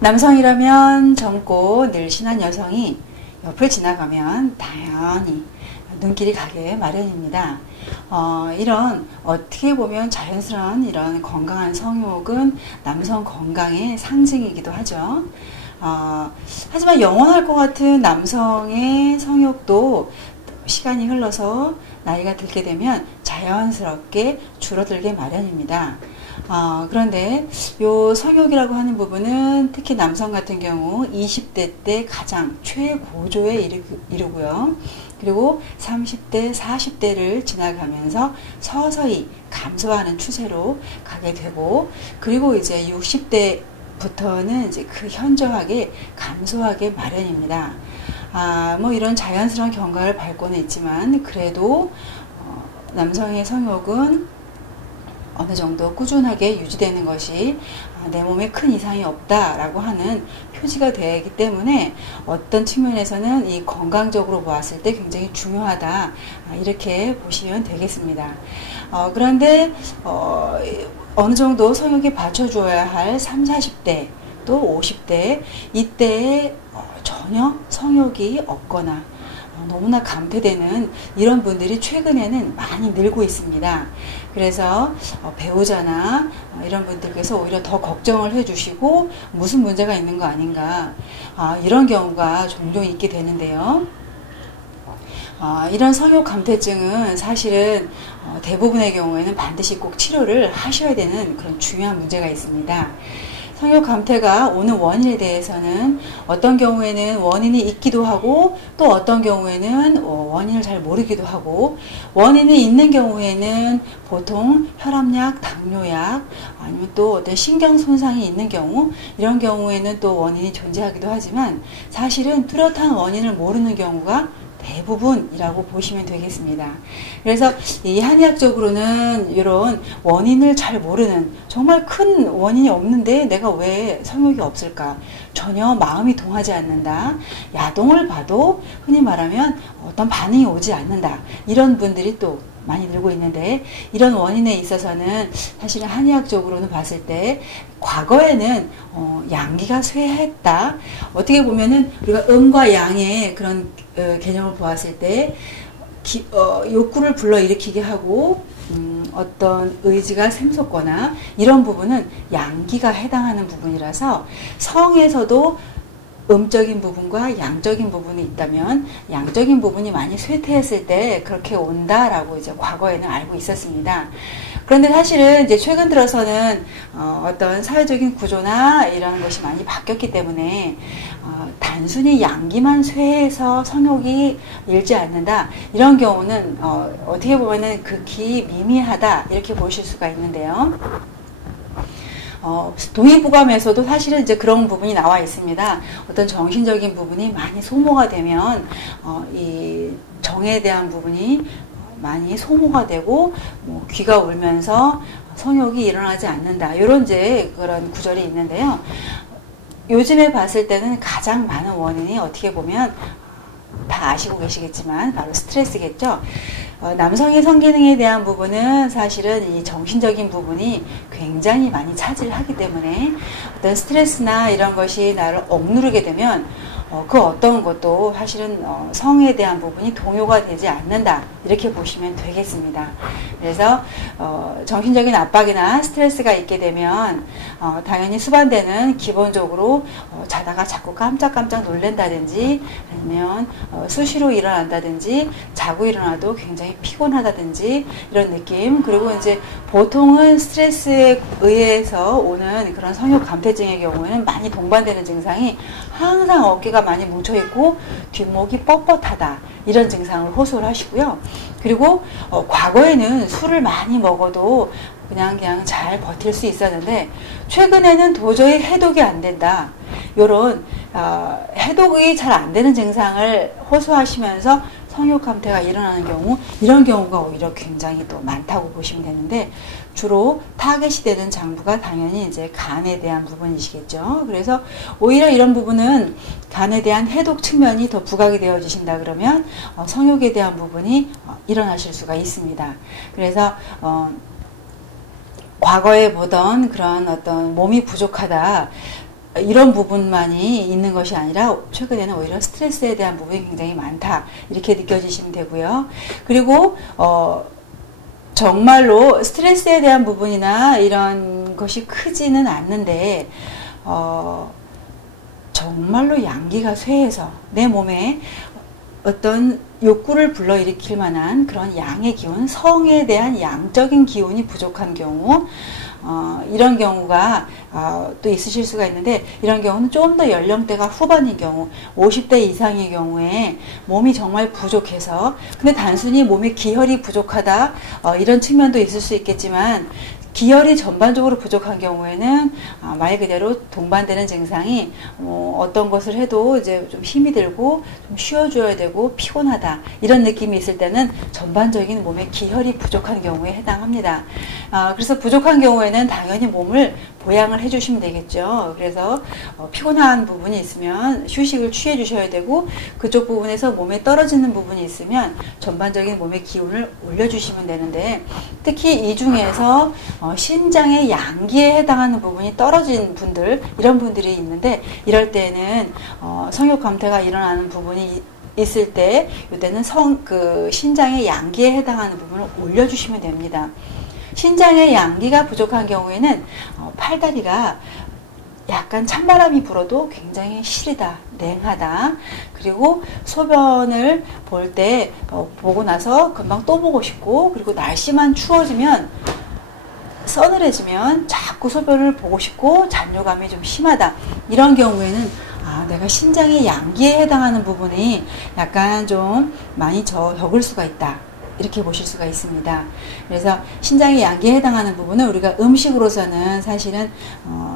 남성이라면 젊고 늘씬한 여성이 옆을 지나가면 당연히 눈길이 가게 마련입니다. 이런 어떻게 보면 자연스러운 이런 건강한 성욕은 남성 건강의 상징이기도 하죠. 하지만 영원할 것 같은 남성의 성욕도 시간이 흘러서 나이가 들게 되면 자연스럽게 줄어들게 마련입니다. 그런데 요 성욕이라고 하는 부분은 특히 남성 같은 경우 20대 때 가장 최고조에 이르고요. 그리고 30대, 40대를 지나가면서 서서히 감소하는 추세로 가게 되고, 그리고 이제 60대부터는 이제 그 현저하게 감소하게 마련입니다. 뭐 이런 자연스러운 경과를 밟고는 있지만 그래도 남성의 성욕은 어느 정도 꾸준하게 유지되는 것이 내 몸에 큰 이상이 없다라고 하는 표지가 되기 때문에 어떤 측면에서는 이 건강적으로 보았을 때 굉장히 중요하다, 이렇게 보시면 되겠습니다. 그런데 어느 정도 성욕에 받쳐줘야 할 30, 40대 또 50대 이때에 전혀 성욕이 없거나 너무나 감퇴되는 이런 분들이 최근에는 많이 늘고 있습니다. 그래서 배우자나 이런 분들께서 오히려 더 걱정을 해주시고 무슨 문제가 있는 거 아닌가, 이런 경우가 종종 있게 되는데요. 이런 성욕 감퇴증은 사실은 대부분의 경우에는 반드시 꼭 치료를 하셔야 되는 그런 중요한 문제가 있습니다. 성욕 감퇴가 오는 원인에 대해서는 어떤 경우에는 원인이 있기도 하고 또 어떤 경우에는 원인을 잘 모르기도 하고, 원인이 있는 경우에는 보통 혈압약, 당뇨약, 아니면 또 어떤 신경 손상이 있는 경우, 이런 경우에는 또 원인이 존재하기도 하지만 사실은 뚜렷한 원인을 모르는 경우가 대부분이라고 보시면 되겠습니다. 그래서 이 한의학적으로는 이런 원인을 잘 모르는, 정말 큰 원인이 없는데 내가 왜 성욕이 없을까? 전혀 마음이 동하지 않는다. 야동을 봐도 흔히 말하면 어떤 반응이 오지 않는다. 이런 분들이 또 많이 늘고 있는데, 이런 원인에 있어서는 사실은 한의학적으로는 봤을 때 과거에는 양기가 쇠했다. 어떻게 보면은 우리가 음과 양의 그런 개념을 보았을 때 욕구를 불러일으키게 하고 어떤 의지가 샘솟거나 이런 부분은 양기가 해당하는 부분이라서, 성에서도 음적인 부분과 양적인 부분이 있다면 양적인 부분이 많이 쇠퇴했을 때 그렇게 온다라고 이제 과거에는 알고 있었습니다. 그런데 사실은 이제 최근 들어서는 어떤 사회적인 구조나 이런 것이 많이 바뀌었기 때문에 단순히 양기만 쇠해서 성욕이 일지 않는다, 이런 경우는 어떻게 보면은 극히 미미하다, 이렇게 보실 수가 있는데요. 동의보감에서도 사실은 이제 그런 부분이 나와 있습니다. 어떤 정신적인 부분이 많이 소모가 되면 이 정에 대한 부분이 많이 소모가 되고 귀가 울면서 성욕이 일어나지 않는다, 이런 이제 그런 구절이 있는데요. 요즘에 봤을 때는 가장 많은 원인이 어떻게 보면 다 아시고 계시겠지만 바로 스트레스겠죠. 남성의 성기능에 대한 부분은 사실은 이 정신적인 부분이 굉장히 많이 차지를 하기 때문에 어떤 스트레스나 이런 것이 나를 억누르게 되면 그 어떤 것도 사실은 성에 대한 부분이 동요가 되지 않는다, 이렇게 보시면 되겠습니다. 그래서 정신적인 압박이나 스트레스가 있게 되면 당연히 수반되는 기본적으로 자다가 자꾸 깜짝깜짝 놀란다든지, 아니면 수시로 일어난다든지, 자고 일어나도 굉장히 피곤하다든지 이런 느낌, 그리고 이제 보통은 스트레스에 의해서 오는 그런 성욕 감퇴증의 경우에는 많이 동반되는 증상이 항상 어깨가 많이 뭉쳐있고 뒷목이 뻣뻣하다, 이런 증상을 호소를 하시고요. 그리고 과거에는 술을 많이 먹어도 그냥 잘 버틸 수 있었는데 최근에는 도저히 해독이 안 된다, 요런 해독이 잘 안 되는 증상을 호소하시면서 성욕 감퇴가 일어나는 경우, 이런 경우가 오히려 굉장히 또 많다고 보시면 되는데, 주로 타겟이 되는 장부가 당연히 이제 간에 대한 부분이시겠죠. 그래서 오히려 이런 부분은 간에 대한 해독 측면이 더 부각이 되어지신다 그러면 성욕에 대한 부분이 일어나실 수가 있습니다. 그래서 과거에 보던 그런 어떤 몸이 부족하다, 이런 부분만이 있는 것이 아니라 최근에는 오히려 스트레스에 대한 부분이 굉장히 많다 이렇게 느껴지시면 되고요. 그리고 정말로 스트레스에 대한 부분이나 이런 것이 크지는 않는데 정말로 양기가 쇠해서 내 몸에 어떤 욕구를 불러일으킬 만한 그런 양의 기운, 성에 대한 양적인 기운이 부족한 경우, 이런 경우가 또 있으실 수가 있는데, 이런 경우는 좀 더 연령대가 후반인 경우, 50대 이상의 경우에 몸이 정말 부족해서, 근데 단순히 몸의 기혈이 부족하다, 이런 측면도 있을 수 있겠지만, 기혈이 전반적으로 부족한 경우에는 말 그대로 동반되는 증상이 어떤 것을 해도 이제 좀 힘이 들고 좀 쉬어줘야 되고 피곤하다 이런 느낌이 있을 때는 전반적인 몸의 기혈이 부족한 경우에 해당합니다. 그래서 부족한 경우에는 당연히 몸을 보양을 해주시면 되겠죠. 그래서 피곤한 부분이 있으면 휴식을 취해 주셔야 되고, 그쪽 부분에서 몸에 떨어지는 부분이 있으면 전반적인 몸의 기운을 올려주시면 되는데, 특히 이 중에서 신장의 양기에 해당하는 부분이 떨어진 분들, 이런 분들이 있는데, 이럴 때는 성욕 감퇴가 일어나는 부분이 있을 때, 이때는 신장의 양기에 해당하는 부분을 올려주시면 됩니다. 신장의 양기가 부족한 경우에는 팔다리가 약간 찬바람이 불어도 굉장히 시리다, 냉하다. 그리고 소변을 볼 때 보고 나서 금방 또 보고 싶고, 그리고 날씨만 추워지면 서늘해지면 자꾸 소변을 보고 싶고 잔뇨감이 좀 심하다. 이런 경우에는 내가 신장의 양기에 해당하는 부분이 약간 좀 많이 적을 수가 있다. 이렇게 보실 수가 있습니다. 그래서 신장의 양기에 해당하는 부분은 우리가 음식으로서는 사실은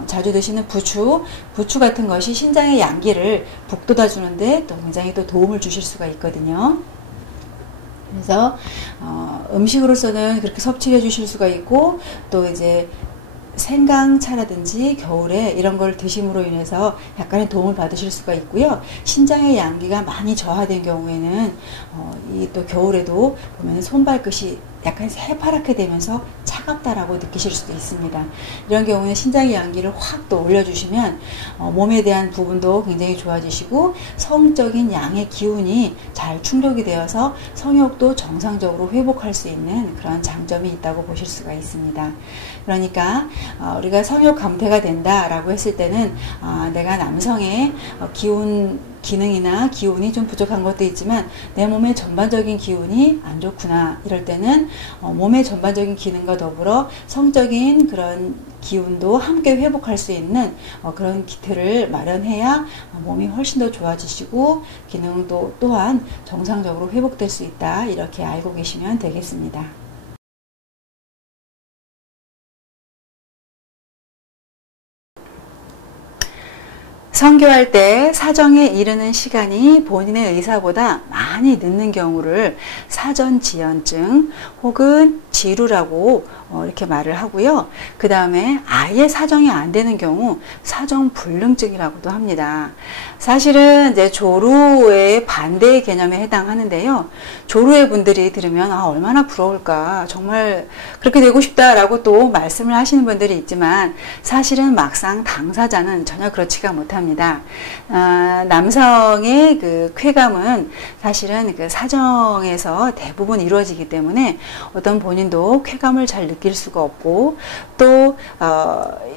자주 드시는 부추 같은 것이 신장의 양기를 북돋아 주는데 또 굉장히 또 도움을 주실 수가 있거든요. 그래서 음식으로서는 그렇게 섭취해 주실 수가 있고, 또 이제 생강차라든지 겨울에 이런 걸 드심으로 인해서 약간의 도움을 받으실 수가 있고요. 신장의 양기가 많이 저하된 경우에는 이 또 겨울에도 보면 손발끝이 약간 새파랗게 되면서 차갑다라고 느끼실 수도 있습니다. 이런 경우는 신장의 양기를 확 또 올려주시면 몸에 대한 부분도 굉장히 좋아지시고, 성적인 양의 기운이 잘 충족이 되어서 성욕도 정상적으로 회복할 수 있는 그런 장점이 있다고 보실 수가 있습니다. 그러니까 우리가 성욕 감퇴가 된다라고 했을 때는 내가 남성의 기능이나 기운이 좀 부족한 것도 있지만 내 몸의 전반적인 기운이 안 좋구나, 이럴 때는 몸의 전반적인 기능과 더불어 성적인 그런 기운도 함께 회복할 수 있는 그런 기틀을 마련해야 몸이 훨씬 더 좋아지시고 기능도 또한 정상적으로 회복될 수 있다, 이렇게 알고 계시면 되겠습니다. 성교할 때 사정에 이르는 시간이 본인의 의사보다 많이 늦는 경우를 사전지연증 혹은 지루라고 이렇게 말을 하고요. 그 다음에 아예 사정이 안 되는 경우 사정불능증이라고도 합니다. 사실은 이제 조루의 반대의 개념에 해당하는데요. 조루의 분들이 들으면 얼마나 부러울까, 정말 그렇게 되고 싶다라고 또 말씀을 하시는 분들이 있지만, 사실은 막상 당사자는 전혀 그렇지가 못합니다. 남성의 그 쾌감은 사실은 그 사정에서 대부분 이루어지기 때문에 어떤 본인도 쾌감을 잘 느낄 수가 없고, 또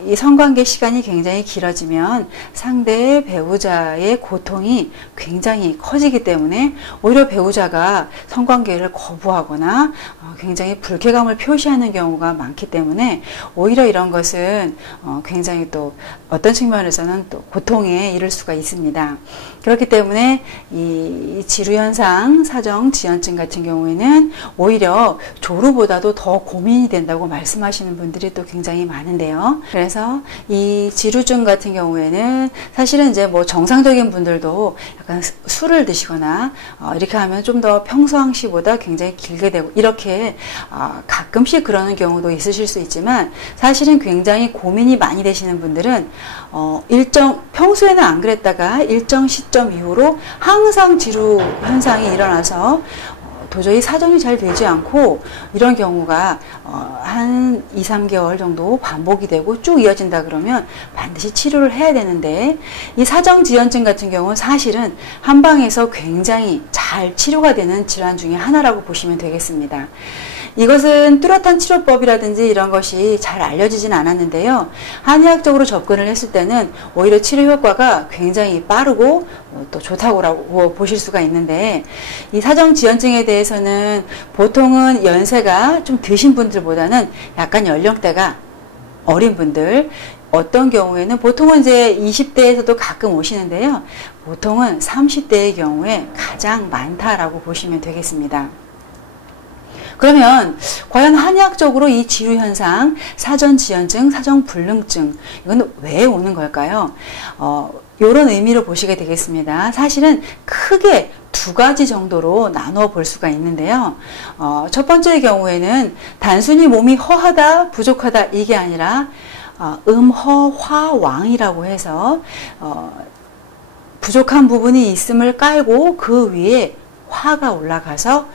이 성관계 시간이 굉장히 길어지면 상대의 배우자의 고통이 굉장히 커지기 때문에 오히려 배우자가 성관계를 거부하거나 굉장히 불쾌감을 표시하는 경우가 많기 때문에 오히려 이런 것은 굉장히 또 어떤 측면에서는 또 고통에 이를 수가 있습니다. 그렇기 때문에 이 지루현상, 사정지연증 같은 경우에는 오히려 조루보다도 더 고민이 된다고 말씀하시는 분들이 또 굉장히 많은데요. 그래서 이 지루증 같은 경우에는 사실은 이제 뭐 정상적인 분들도 약간 술을 드시거나 이렇게 하면 좀 더 평상시보다 굉장히 길게 되고, 이렇게 가끔씩 그러는 경우도 있으실 수 있지만, 사실은 굉장히 고민이 많이 되시는 분들은 평소에는 안 그랬다가 일정 시점 이후로 항상 지루 현상이 일어나서 도저히 사정이 잘 되지 않고 이런 경우가 한 2, 3개월 정도 반복이 되고 쭉 이어진다 그러면 반드시 치료를 해야 되는데, 이 사정지연증 같은 경우는 사실은 한방에서 굉장히 잘 치료가 되는 질환 중에 하나라고 보시면 되겠습니다. 이것은 뚜렷한 치료법이라든지 이런 것이 잘 알려지진 않았는데요. 한의학적으로 접근을 했을 때는 오히려 치료 효과가 굉장히 빠르고 또 좋다고 보실 수가 있는데, 이 사정지연증에 대해서는 보통은 연세가 좀 드신 분들보다는 약간 연령대가 어린 분들, 어떤 경우에는 보통은 이제 20대에서도 가끔 오시는데요. 보통은 30대의 경우에 가장 많다라고 보시면 되겠습니다. 그러면 과연 한의학적으로 이 지루현상, 사전지연증, 사정불능증, 이건 왜 오는 걸까요? 이런 의미로 보시게 되겠습니다. 사실은 크게 두 가지 정도로 나누어 볼 수가 있는데요. 첫 번째 경우에는 단순히 몸이 허하다, 부족하다 이게 아니라 음허화왕이라고 해서 부족한 부분이 있음을 깔고 그 위에 화가 올라가서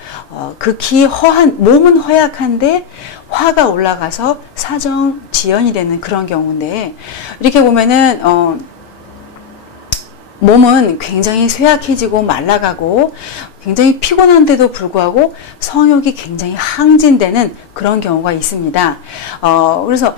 극히 허한, 몸은 허약한데 화가 올라가서 사정지연이 되는 그런 경우인데, 이렇게 보면은 몸은 굉장히 쇠약해지고 말라가고 굉장히 피곤한데도 불구하고 성욕이 굉장히 항진되는 그런 경우가 있습니다. 그래서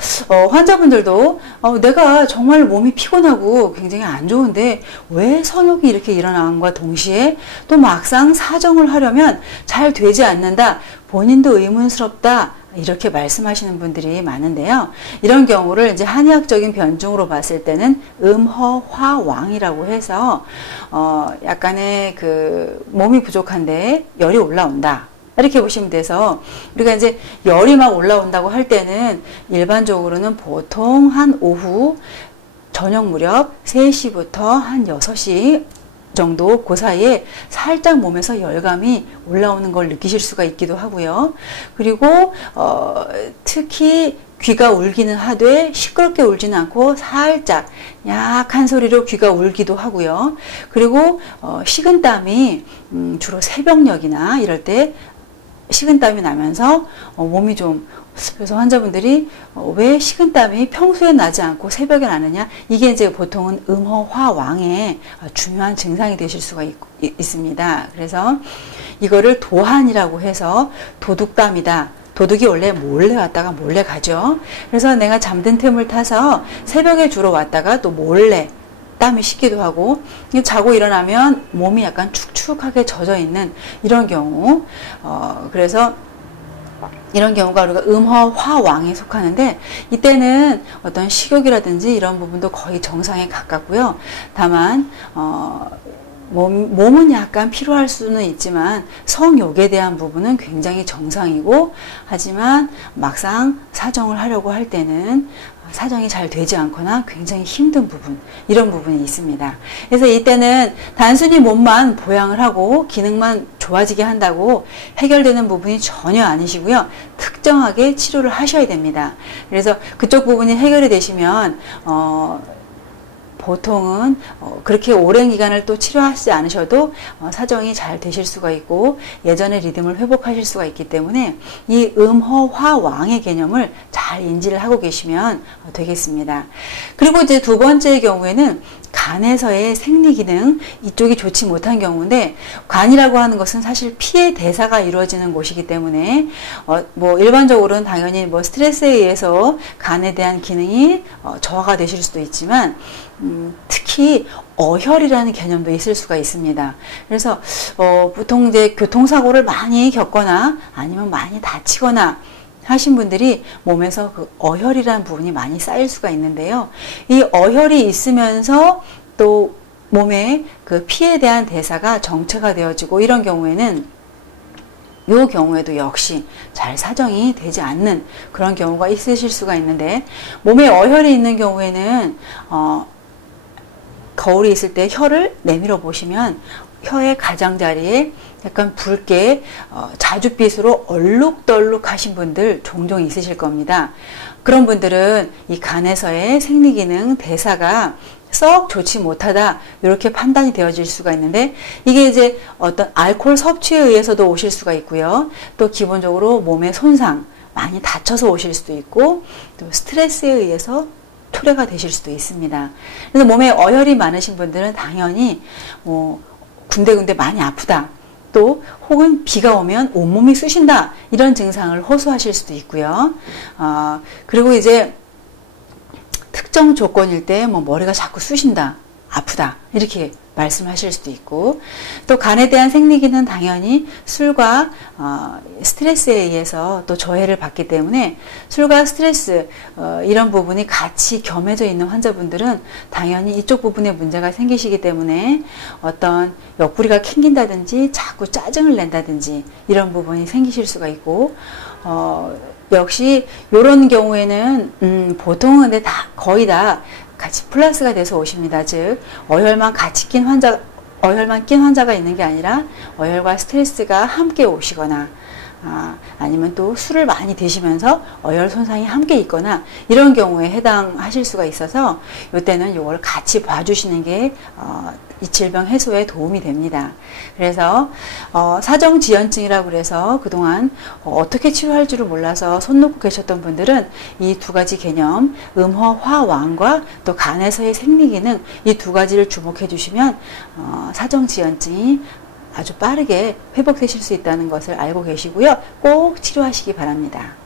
환자분들도 내가 정말 몸이 피곤하고 굉장히 안 좋은데 왜 성욕이 이렇게 일어나는과 동시에 또 막상 사정을 하려면 잘 되지 않는다, 본인도 의문스럽다, 이렇게 말씀하시는 분들이 많은데요. 이런 경우를 이제 한의학적인 변증으로 봤을 때는 음허화왕이라고 해서 약간의 그 몸이 부족한데 열이 올라온다, 이렇게 보시면 돼서, 우리가 이제 열이 막 올라온다고 할 때는 일반적으로는 보통 한 오후 저녁 무렵 3시부터 한 6시 정도 그 사이에 살짝 몸에서 열감이 올라오는 걸 느끼실 수가 있기도 하고요. 그리고 특히 귀가 울기는 하되 시끄럽게 울지는 않고 살짝 약한 소리로 귀가 울기도 하고요. 그리고 식은땀이 주로 새벽녘이나 이럴 때 식은땀이 나면서 몸이 좀, 그래서 환자분들이 왜 식은땀이 평소에 나지 않고 새벽에 나느냐, 이게 이제 보통은 음허화왕의 중요한 증상이 되실 수가 있습니다. 그래서 이거를 도한이라고 해서 도둑땀이다, 도둑이 원래 몰래 왔다가 몰래 가죠. 그래서 내가 잠든 틈을 타서 새벽에 주로 왔다가 또 몰래 땀이 식기도 하고, 자고 일어나면 몸이 약간 축축하게 젖어 있는 이런 경우, 그래서 이런 경우가 우리가 음허화왕에 속하는데, 이때는 어떤 식욕이라든지 이런 부분도 거의 정상에 가깝고요. 다만 몸은 약간 피로할 수는 있지만 성욕에 대한 부분은 굉장히 정상이고, 하지만 막상 사정을 하려고 할 때는 사정이 잘 되지 않거나 굉장히 힘든 부분, 이런 부분이 있습니다. 그래서 이때는 단순히 몸만 보양을 하고 기능만 좋아지게 한다고 해결되는 부분이 전혀 아니시고요. 특정하게 치료를 하셔야 됩니다. 그래서 그쪽 부분이 해결이 되시면 보통은 그렇게 오랜 기간을 또 치료하지 않으셔도 사정이 잘 되실 수가 있고 예전의 리듬을 회복하실 수가 있기 때문에 이 음허화왕의 개념을 잘 인지를 하고 계시면 되겠습니다. 그리고 이제 두 번째 경우에는 간에서의 생리기능, 이쪽이 좋지 못한 경우인데, 간이라고 하는 것은 사실 피의 대사가 이루어지는 곳이기 때문에 뭐 일반적으로는 당연히 뭐 스트레스에 의해서 간에 대한 기능이 저하가 되실 수도 있지만 특히 어혈이라는 개념도 있을 수가 있습니다. 그래서 보통 이제 교통사고를 많이 겪거나 아니면 많이 다치거나 하신 분들이 몸에서 그 어혈이라는 부분이 많이 쌓일 수가 있는데요. 이 어혈이 있으면서 또 몸에 그 피에 대한 대사가 정체가 되어지고, 이런 경우에는 이 경우에도 역시 잘 사정이 되지 않는 그런 경우가 있으실 수가 있는데, 몸에 어혈이 있는 경우에는 거울이 있을 때 혀를 내밀어 보시면 혀의 가장자리에 약간 붉게 자줏빛으로 얼룩덜룩 하신 분들 종종 있으실 겁니다. 그런 분들은 이 간에서의 생리기능, 대사가 썩 좋지 못하다 이렇게 판단이 되어질 수가 있는데 이게 이제 어떤 알코올 섭취에 의해서도 오실 수가 있고요. 또 기본적으로 몸의 손상 많이 다쳐서 오실 수도 있고 또 스트레스에 의해서 토래가 되실 수도 있습니다. 그래서 몸에 어혈이 많으신 분들은 당연히 군데군데 많이 아프다. 또 혹은 비가 오면 온몸이 쑤신다. 이런 증상을 호소하실 수도 있고요. 그리고 이제 특정 조건일 때 머리가 자꾸 쑤신다, 아프다 이렇게 말씀하실 수도 있고 또 간에 대한 생리기는 당연히 술과 스트레스에 의해서 또 저해를 받기 때문에 술과 스트레스 이런 부분이 같이 겸해져 있는 환자분들은 당연히 이쪽 부분에 문제가 생기시기 때문에 어떤 옆구리가 캥긴다든지 자꾸 짜증을 낸다든지 이런 부분이 생기실 수가 있고 역시 이런 경우에는 보통은 근데 거의 다 같이 플러스가 돼서 오십니다. 즉 어혈만 낀 환자가 있는 게 아니라 어혈과 스트레스가 함께 오시거나 아니면 또 술을 많이 드시면서 어혈 손상이 함께 있거나 이런 경우에 해당하실 수가 있어서 이때는 이걸 같이 봐주시는 게 이 질병 해소에 도움이 됩니다. 그래서 사정지연증이라고 그래서 그동안 어떻게 치료할 줄을 몰라서 손 놓고 계셨던 분들은 이 두 가지 개념 음허화왕과 또 간에서의 생리기능 이 두 가지를 주목해 주시면 사정지연증이 아주 빠르게 회복되실 수 있다는 것을 알고 계시고요. 꼭 치료하시기 바랍니다.